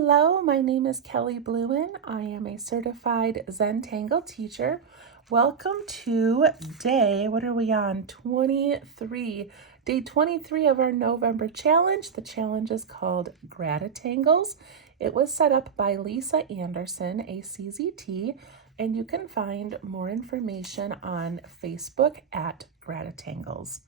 Hello, my name is Kelly Bluen. I am a certified Zentangle teacher. Welcome to what are we on? 23. Day 23 of our November challenge. The challenge is called GratitangleZ. It was set up by Lisa Anderson, a CZT, and you can find more information on Facebook at GratitangleZ.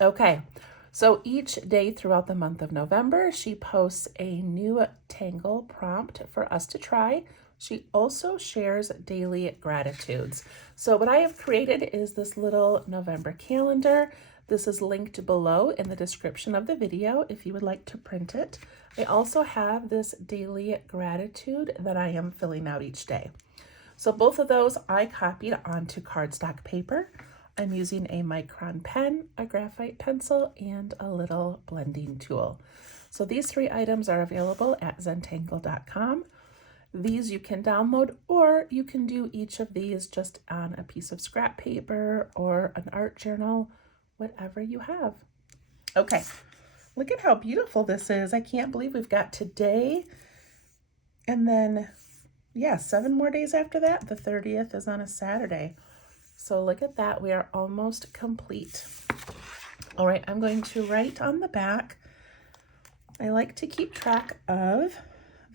Okay. So each day throughout the month of November, she posts a new Tangle prompt for us to try. She also shares daily gratitudes. So what I have created is this little November calendar. This is linked below in the description of the video if you would like to print it. I also have this daily gratitude that I am filling out each day. So both of those I copied onto cardstock paper. I'm using a micron pen, a graphite pencil, and a little blending tool. So these three items are available at Zentangle.com. These you can download, or you can do each of these just on a piece of scrap paper or an art journal, whatever you have. Okay, look at how beautiful this is. I can't believe we've got today, and then, 7 more days after that. The 30th is on a Saturday. So look at that, we are almost complete. All right, I'm going to write on the back. I like to keep track of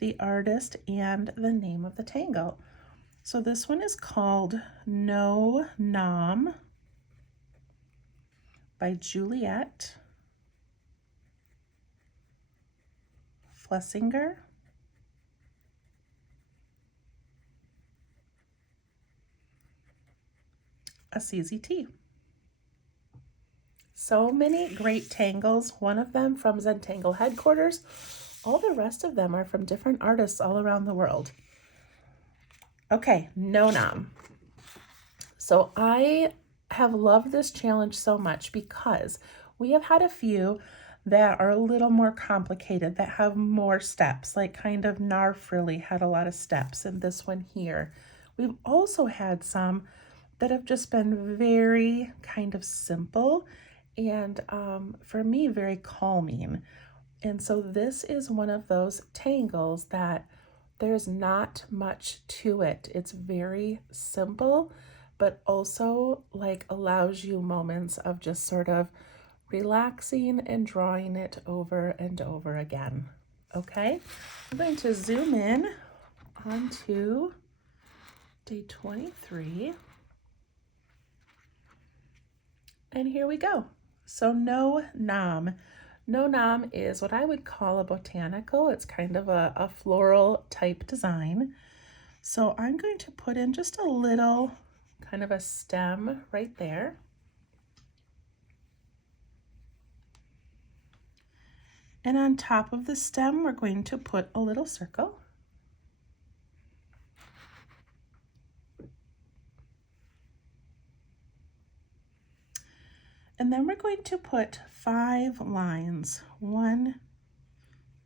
the artist and the name of the tangle. So this one is called NoNom by Juliet Flessinger. A CZT. So many great tangles, one of them from Zentangle headquarters. All the rest of them are from different artists all around the world. Okay, NoNom. So I have loved this challenge so much because we have had a few that are a little more complicated, that have more steps, like kind of Nar Frilly had a lot of steps, and this one here. We've also had some that have just been very kind of simple and for me very calming. And so this is one of those tangles that there's not much to it. It's very simple, but also like allows you moments of just sort of relaxing and drawing it over and over again. Okay, I'm going to zoom in onto day 23. And here we go. So NoNom. NoNom is what I would call a botanical. It's kind of a floral type design. So I'm going to put in just a little kind of a stem right there. And on top of the stem, we're going to put a little circle. And then we're going to put 5 lines. 1,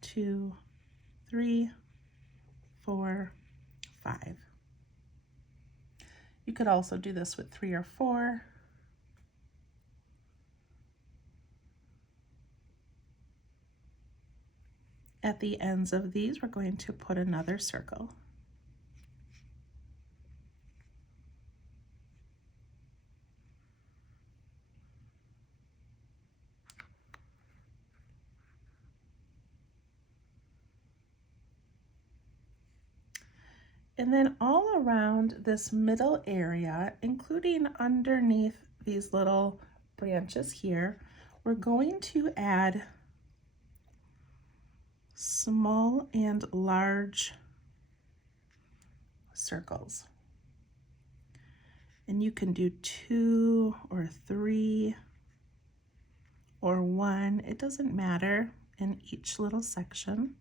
2, 3, 4, 5. You could also do this with 3 or 4. At the ends of these, we're going to put another circle. And then all around this middle area, including underneath these little branches here, we're going to add small and large circles. And you can do 2 or 3 or 1, it doesn't matter, in each little section.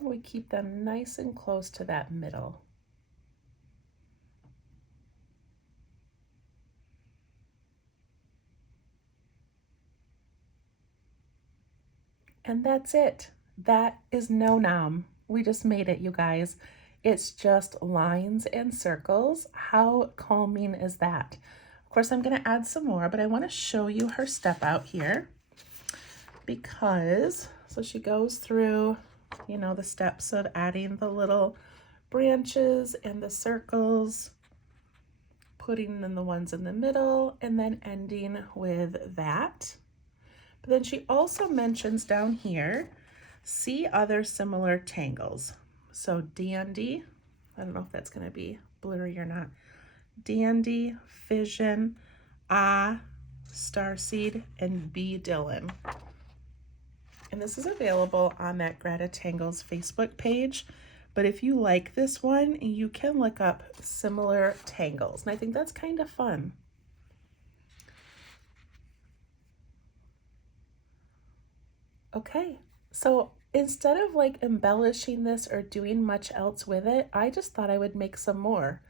We keep them nice and close to that middle. And that's it. That is NoNom. We just made it, you guys. It's just lines and circles. How calming is that? Of course, I'm going to add some more, but I want to show you her step out here because, so she goes through, you know, the steps of adding the little branches and the circles, putting in the ones in the middle, and then ending with that. But then she also mentions down here, see other similar tangles. So dandy, I don't know if that's going to be blurry or not. Dandy, fission, starseed, and B Dylan. And this is available on that GratitangleZ Facebook page. But if you like this one, you can look up similar tangles. And I think that's kind of fun. Okay, so instead of like embellishing this or doing much else with it, I just thought I would make some more.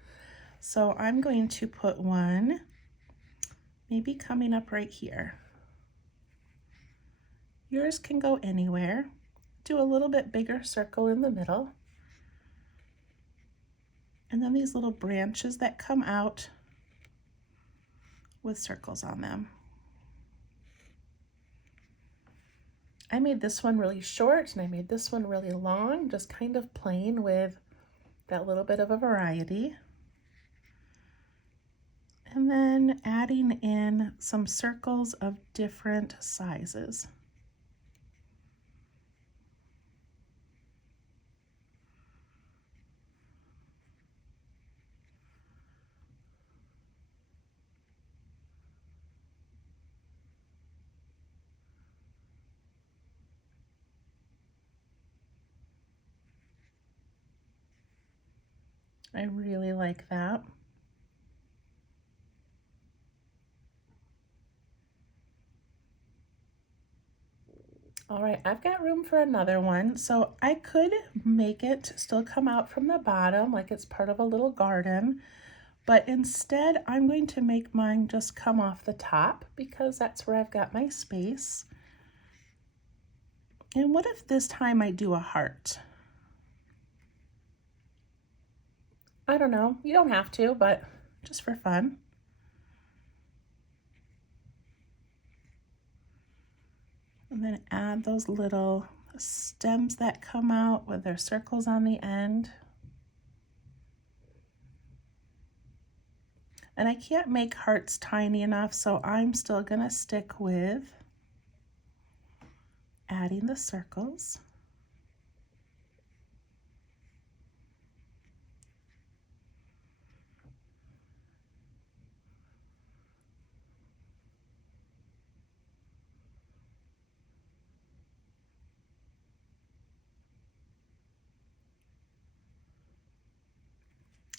So I'm going to put one maybe coming up right here. Yours can go anywhere. Do a little bit bigger circle in the middle. And then these little branches that come out with circles on them. I made this one really short and I made this one really long, just kind of playing with that little bit of a variety. And then adding in some circles of different sizes. I really like that. All right, I've got room for another one. So I could make it still come out from the bottom like it's part of a little garden, but instead I'm going to make mine just come off the top because that's where I've got my space. And what if this time I do a heart? I don't know, you don't have to, but just for fun. And then add those little stems that come out with their circles on the end. And I can't make hearts tiny enough, so I'm still gonna stick with adding the circles.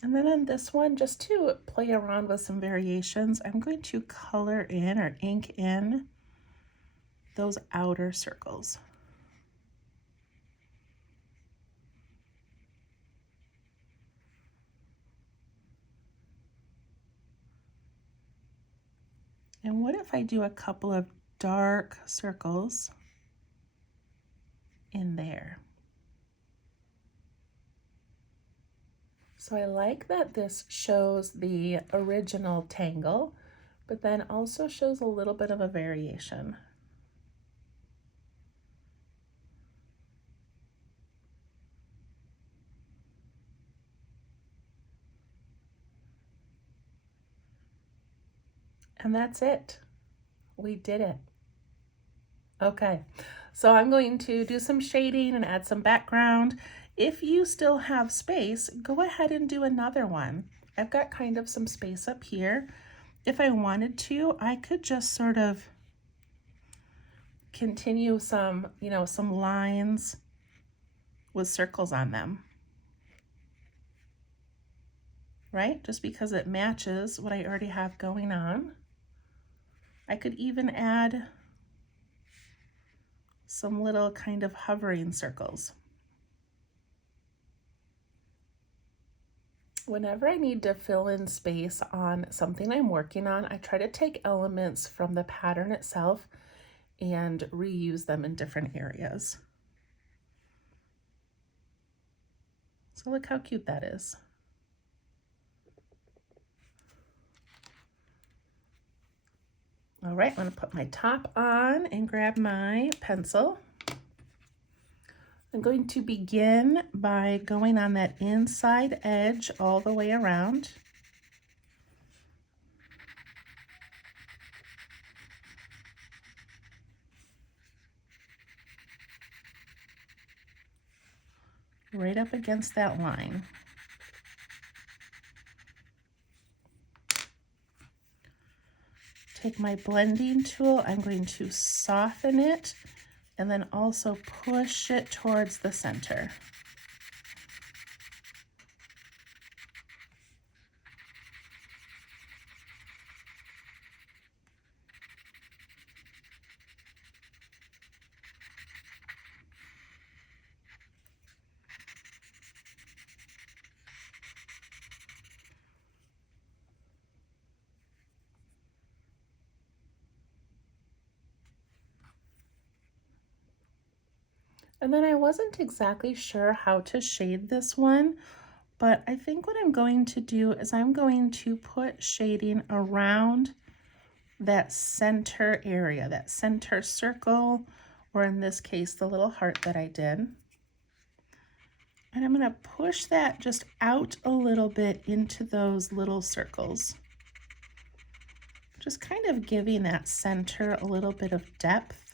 And then on this one, just to play around with some variations, I'm going to color in or ink in those outer circles. And what if I do a couple of dark circles in there? So I like that this shows the original tangle, but then also shows a little bit of a variation. And that's it. We did it. Okay, so I'm going to do some shading and add some background. If you still have space, go ahead and do another one. I've got kind of some space up here. If I wanted to, I could just sort of continue some, you know, some lines with circles on them, right? Just because it matches what I already have going on. I could even add some little kind of hovering circles. Whenever I need to fill in space on something I'm working on, I try to take elements from the pattern itself and reuse them in different areas. So look how cute that is. All right, I'm going to put my top on and grab my pencil. I'm going to begin by going on that inside edge all the way around. Right up against that line. Take my blending tool, I'm going to soften it and then also push it towards the center. And then I wasn't exactly sure how to shade this one, but I think what I'm going to do is I'm going to put shading around that center area, that center circle, or in this case, the little heart that I did. And I'm going to push that just out a little bit into those little circles. Just kind of giving that center a little bit of depth.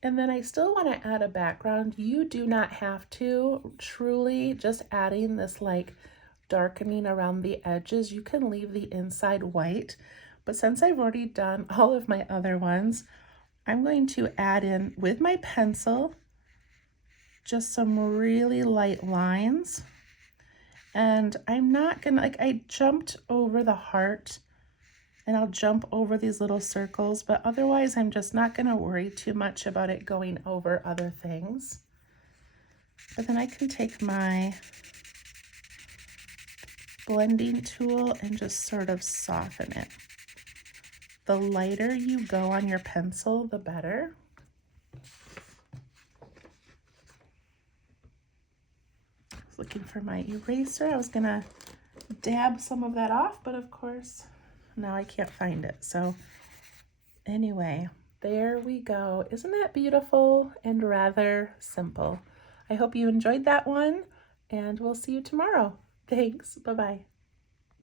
And then I still want to add a background. You do not have to, truly just adding this like darkening around the edges. You can leave the inside white, but since I've already done all of my other ones, I'm going to add in with my pencil just some really light lines. And I'm not gonna, like, I jumped over the heart and I'll jump over these little circles, but otherwise I'm just not gonna worry too much about it going over other things. But then I can take my blending tool and just sort of soften it. The lighter you go on your pencil, the better. I was looking for my eraser. I was gonna dab some of that off, but of course, now I can't find it. So anyway, there we go. Isn't that beautiful and rather simple? I hope you enjoyed that one, and we'll see you tomorrow. Thanks. Bye-bye.